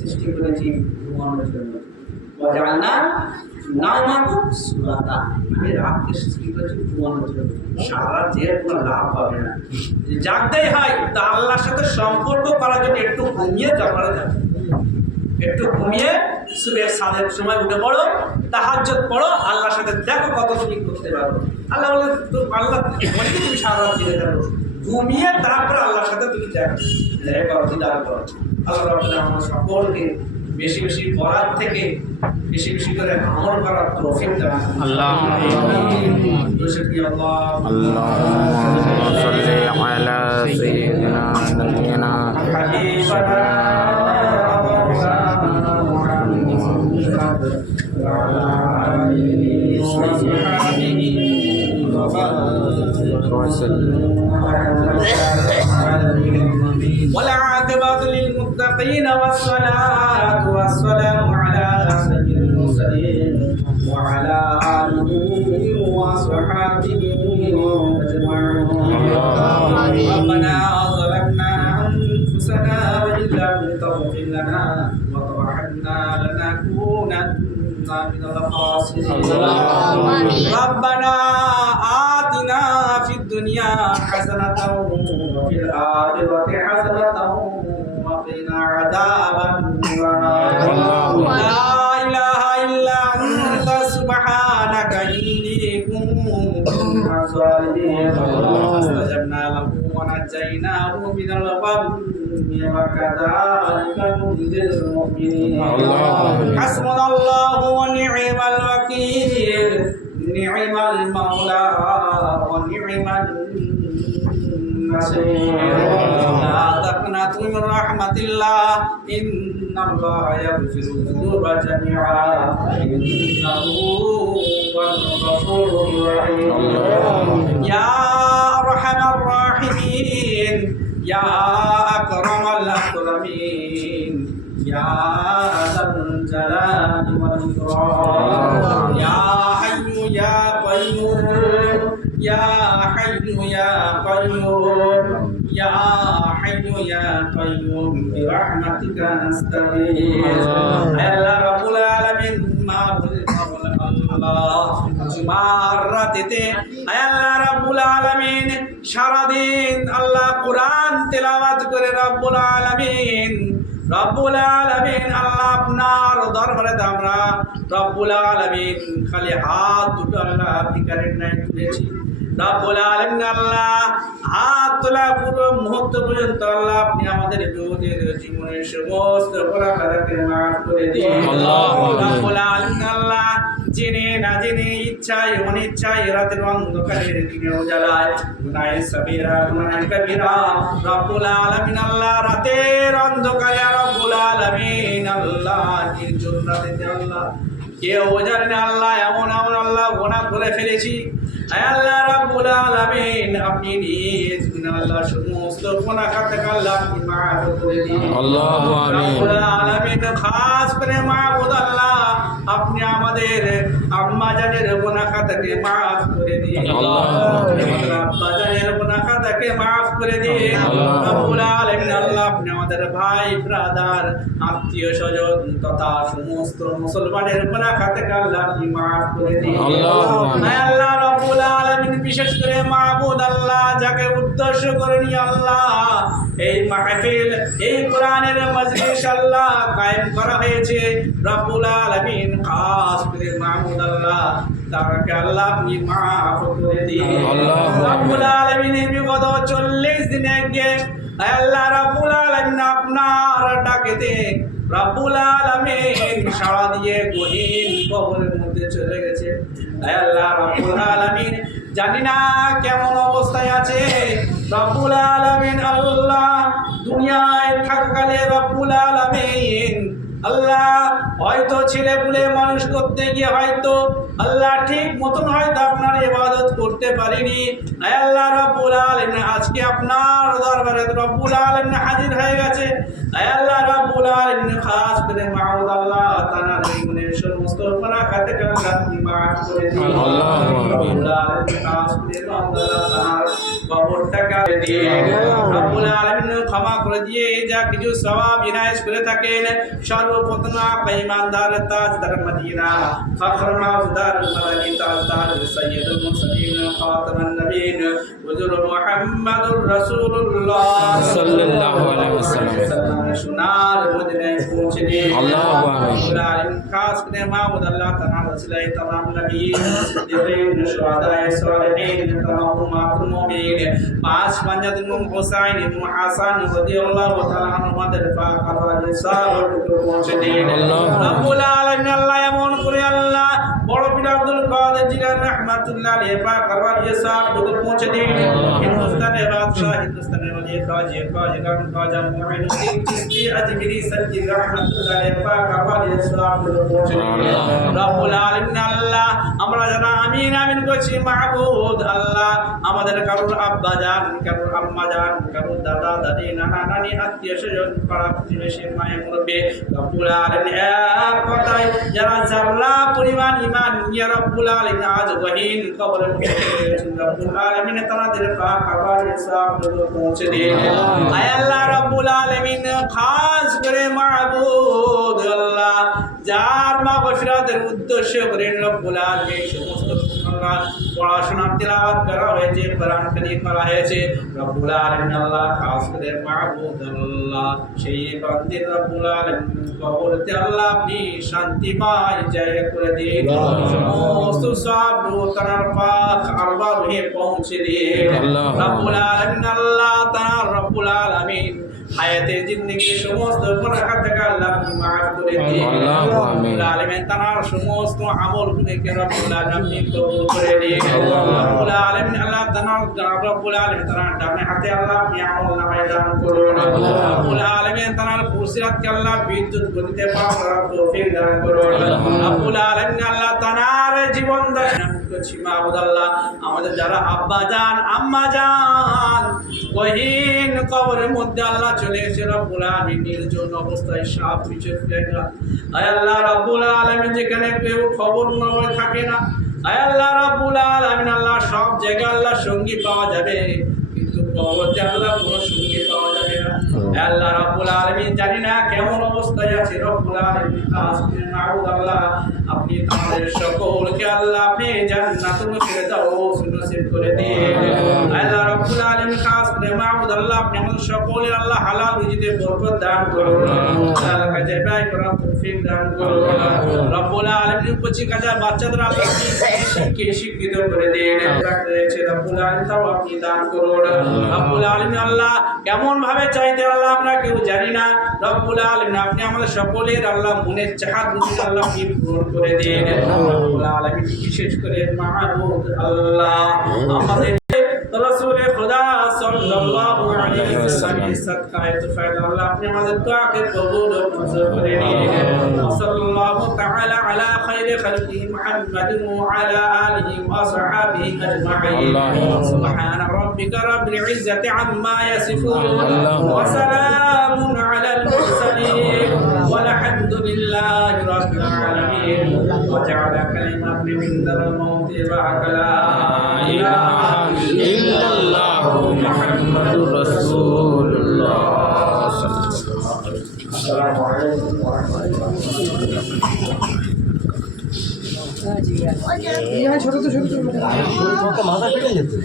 সৃষ্টি করেছি ঘুমানোর জন্য। ওয়াজআলনা নাওমাকুম সুবাতা, আমি রাতকে সৃষ্টি করেছি ঘুমানোর জন্য। সারা রাত জেগে কোনো লাভ হবে না, জাগতেই হয়। তা আল্লাহর সাথে সম্পর্ক করার জন্য একটু ঘুমিয়ে তারপরে যাবে। একটু ঘুমিয়ে সুবহের সাদের সময় উঠে পড়ো, তাহাজ্জুদ পড়ো, আল্লাহর সাথে দেখো কত তুমি করতে পারো। আল্লাহ বলে আল্লাহ তুমি সারা রাত জেগে থাকো, ঘুমিয়ে তারপরে আল্লাহর সাথে তুমি দেখো দিদার করো। আল্লাহ রাব্বুল আলামিন আমাদের সকলকে বেশি বেশি পড়ার থেকে বেশি বেশি করে আমল করার তৌফিক দান করুন। اللهم صل على سيدنا نبينا والعاقبة للمتقين والصلاة والسلام على سيد المرسلين وعلى آله وصحبه أجمعين. ربنا ظلمنا أنفسنا وإن لم تغفر لنا وترحمنا لنكونن من الخاسرين. ربنا آتنا في الدنيا حسنة وفي الآخرة حسنة وقنا عذاب النار. لا إله إلا أنت سبحانك إني كنت من الظالمين. فاستجبنا له ونجيناه من الغم وكذلك ننجي المؤمنين. حسبنا الله ونعم الوكيل، نعم المولى ونعم النصير. لا تقنطوا من رحمة الله إن الله يغفر الذنوب جميعا إنه هو الغفور الرحيم. يا أرحم الراحمين، يا أكرم الأكرمين، يا ذا الجلال والإكرام. يا حي يا قيوم، يا حي يا قيوم، يا حي يا قيوم برحمتك نستغيث. আল্লাহ রাব্বুল আলামিন মাহবুবুল আল্লাহ জুমার রাতেতে আল্লাহ রাব্বুল আলামিন সারা দিন আল্লাহ কোরআন তেলাওয়াত করে রব্বুল আলামিন আল্লাহ আপনার দরবারে আমরা রব্বুল আলামিন খালি হাত দুটো আল্লাহ ভিখারির ন্যায় তুলেছি। রব্বুল আলামিন আল্লাহ হাত তোলা পুরো মুহূর্ত পর্যন্ত আল্লাহ আপনি আমাদের জীবনের সমস্ত গুনাহকে মাফ করে দিন। রব্বুল আলামিন আল্লাহ জেনে না জেনে ইচ্ছায় অনিচ্ছায় রাতের অন্ধকারের দিনে উজালায় গুনাহে সাগীরা গুনাহে কবিরা রব্বুল আলামিন আল্লাহ রাতের অন্ধকারে রব্বুল আলামিন আল্লাহ নির্জন রাতে আল্লাহ কেউ জানে না আল্লাহ এমন এমন আল্লাহ গুনাহ করে ফেলেছি। আল্লাহ রাব্বুল আলামিন আপনি নিজ আল্লাহ সমস্ত গুনাহ থেকে আল্লাহ আপনি মাফ করে দিন। আল্লাহু আমিন। রাব্বুল আলামিন খাস করে মাবুদ আল্লাহ আপনি আমাদের আম্মা জানের গুনাহ থেকে মাফ করে দিন। আল্লাহু আমিন। আব্বা জানের গুনাহ থেকে মাফ করে দিন। রাব্বুল আলামিন আল্লাহ আপনি আমাদের ভাই ব্রাদার আত্মীয় স্বজন তথা সমস্ত মুসলমানের গুনাহ থেকে আল্লাহ আপনি মাফ করে দিন। আল্লাহু আমিন। আল্লাহ রাব্বুল আলামিন বিশেষ করে মাবুদ আল্লাহ যাকে উদ্দেশ্য করে নিয়ে আল্লাহ এই মাহফিল এই কোরআনের মজলিস আল্লাহ কায়েম করা হয়েছে রব্বুল আলামিন খাস করে মাবুদ আল্লাহ তাকে আল্লাহ আপনি মাফ করে দিন। রব্বুল আলামিন বিগত 40 দিন আগে আল্লাহ রাব্বুল আলামিন আপনার ডাকেতে রব্বুল আলামিন সাড়া দিয়ে গহীন কবরের মধ্যে চলে গেছে। আল্লাহ রাব্বুল আলামিন জানি না কেমন অবস্থায় আছে। রব্বুল আলামিন আল্লাহ দুনিয়ায় থাকাকালে রব্বুল আলামিন আল্লাহ হয়তো ছেলে পুলে মানুষ করতে গিয়ে হয়তো আল্লাহ ঠিক মতন হয়তো আপনার ইবাদত করতে পারিনি। আল্লাহ রাব্বুল আলামিন আজকে আপনার দরবারে রব্বুল আলামিন হাজির হয়ে গেছে। আল্লাহ রাব্বুল আলামিন খাস করে মাওলানা আল্লাহ তাআলার জীবনের সমস্ত গুনাহ থেকে আপনি মাফ করে দিন। আল্লাহু আমিন। খাস করে মাওলানা তাআলা কবরটাকে দিয়ে রব্বুল আলামিন ক্ষমা করে দিয়ে যা কিছু সওয়াব ইনায়েত করে থাকেন সর্বপ্রথম ইমানদার তাজদার মদিনা ফখর মাউজদার মাদানী তাজদার সাইয়্যিদুল মুরসালিন খাতামান নবীন হুজুর মুহাম্মদুর রাসূলুল্লাহ সাল্লাল্লাহু আলাইহি ওয়াসাল্লাম সোনার মদিনায় পৌঁছে দিয়ে আল্লাহু আকবার। রব্বুল আলামিন খাস করে মাহমুদ আল্লাহ তাআলা রসুলাই তামাম নবীন সিদ্দিকিন শুহাদায়ে সালিহিন তামামুল মুমিনিন পাঁচ পাঞ্জাত ইমাম হুসাইন ইমাম হাসান রাদিয়াল্লাহু তাআলা আনহুদের পাক আওয়াজে সাহাবাকে পৌঁছে দিয়ে রব্বুল আলামিন আল্লাহ এমন করে আল্লাহ বড় পীর আব্দুল কাদের জিলানী রাহমাতুল্লাহ আলাইহি পাক আওয়াজে সাহাবাকে পৌঁছে দিয়ে হিন্দুস্তানের বাদশাহ হিন্দুস্তানের ওলি খাজা খাজাগান খাজা মুঈনুদ্দিন চিশতি আজমিরি সজ্জি রাহমাতুল্লাহ আলাইহি পাক আওয়াজে সাহাবাকে পৌঁছে দিয়ে রব্বুল আলামিন আল্লাহ আমরা যারা আমিন আমিন করছি মাহবুব আল্লাহ আমাদের কারোর আব্বা জান কারোর আম্মা জান কারোর দাদা দাদি নানা নানি আত্মীয় স্বজন পাড়া প্রতিবেশী মায়ের মুরব্বী রব্বুল আলামিন এক কথায় যারা জাল্লা পরিমাণ ঈমান নিয়ে রব্বুল আলামিন আজ গহীন কবরে রব্বুল আলামিন তাদের পাক আওয়াজে সাহাবাকে পৌঁছে দিয়ে আয় আল্লাহ রব্বুল আলামিন খাস করে মাহবুব আল্লাহ যার মাগফিরাতের উদ্দেশ্য করে রব্বুল আলামিন সমস্ত আল্লাহ পড়াশোনা তেলাওয়াত করা হয়েছে কোরআন শরীফ পড়া হয়েছে রব্বুল আলামিন আল্লাহ খাস করে মাহবুব আল্লাহ সেই বান্দি রব্বুল আলামিন কবরতে আল্লাহ আপনি শান্তিময় জায়গা করে দিন সমস্ত সব তার পাক আরবার হয়ে পৌঁছে দিন রব্বুল আলামিন আল্লাহ তাআলা রব্বুল আলামিন হায়াতে জিন্দেগি সমস্ত গুনাহ থেকে আল্লাহ মাফ করে দিন রব্বুল আলামিন তার সমস্ত আমল গুলোকে রব্বুল আলামিন কবুল করে দিন রব্বুল আলামিন আল্লাহ তাআলা রব্বুল আলামিন তার ডানে হাতে আল্লাহ আপনি আমল নামায় দান করুন রব্বুল আলামিন তার ফুসিরাতকে আল্লাহ বিদ্যুৎ গতিতে পার করার তৌফিক দান করুন রব্বুল আলামিন আল্লাহ তার জীবন দান করছি মাহবুব আল্লাহ আমাদের যারা আব্বা জান আম্মা জান গহীন কবরের মধ্যে আল্লাহ চলে এসে রব্বুল আলামিন নির্জন অবস্থায় সাপ বিচর জায়গা আয় আল্লাহ রব্বুল আলামিন যেখানে কেউ খবর নয় থাকে না আয় আল্লাহ রব্বুল আলামিন আল্লাহ সব জায়গায় আল্লাহ সঙ্গী পাওয়া যাবে কিন্তু কবরে আল্লাহ কোনো সঙ্গী পাওয়া যাবে না আয় আল্লাহ রব্বুল আলামিন জানি না কেমন অবস্থায় আছে রব্বুল আলামিন আজকে মাহবুব আল্লাহ আপনি আমাদের সকলকে আল্লাহ আপনি জান্নাতুল ফিরদাউস নসিব করে দিন আল্লাহ রব্বুল আলামিন খাস করে মাহবুব আল্লাহ আপনি আমাদের সকলের আল্লাহ হালাল রুজিতে বরকত দান করুন আল্লাহ কাজে ব্যয় করার তৌফিক দান করুন রব্বুল আলামিন কচি কাজা বাচ্চাদের আল্লাহ কে শিক্ষিত করে দিন রয়েছে রব্বুল আলামিন তাও আপনি দান করুন রব্বুল আলামিন আল্লাহ কেমন ভাবে চাইতে আল্লাহ আমরা কেউ জানি না রব্বুল আলামিন আপনি আমাদের সকলের আল্লাহ মনের চাহাত রুজি আল্লাহ আপনি পূরণ করে দিন রব্বুল আলামিন বিশেষ করে মাহবুব আল্লাহ আমাদের রাসূল খুদা সাল্লাল্লাহু আলাইহি ওয়াসাল্লাম সদকায়ে তুফাইল আল্লাহ আপনি আমাদের দোয়াকে কবুল ও মঞ্জুর করে নিন সাল্লাল্লাহু তাআলা আলা খায়রি খালকি মুহাম্মাদিন ওয়া আলা আলিহি ওয়া আসহাবিহি আজমাইন সুবহান রাব্বিকা রাব্বিল ইজ্জাতি আম্মা ইয়াসিফুন ওয়া সালামুন আলাল মুরসালিন والحمد لله رب العالمين وجعل كلمة عند الموت بعد لا إله إلا الله محمد رسول الله السلام عليكم ورحمة الله ছোট তো মাথা পেটে যেত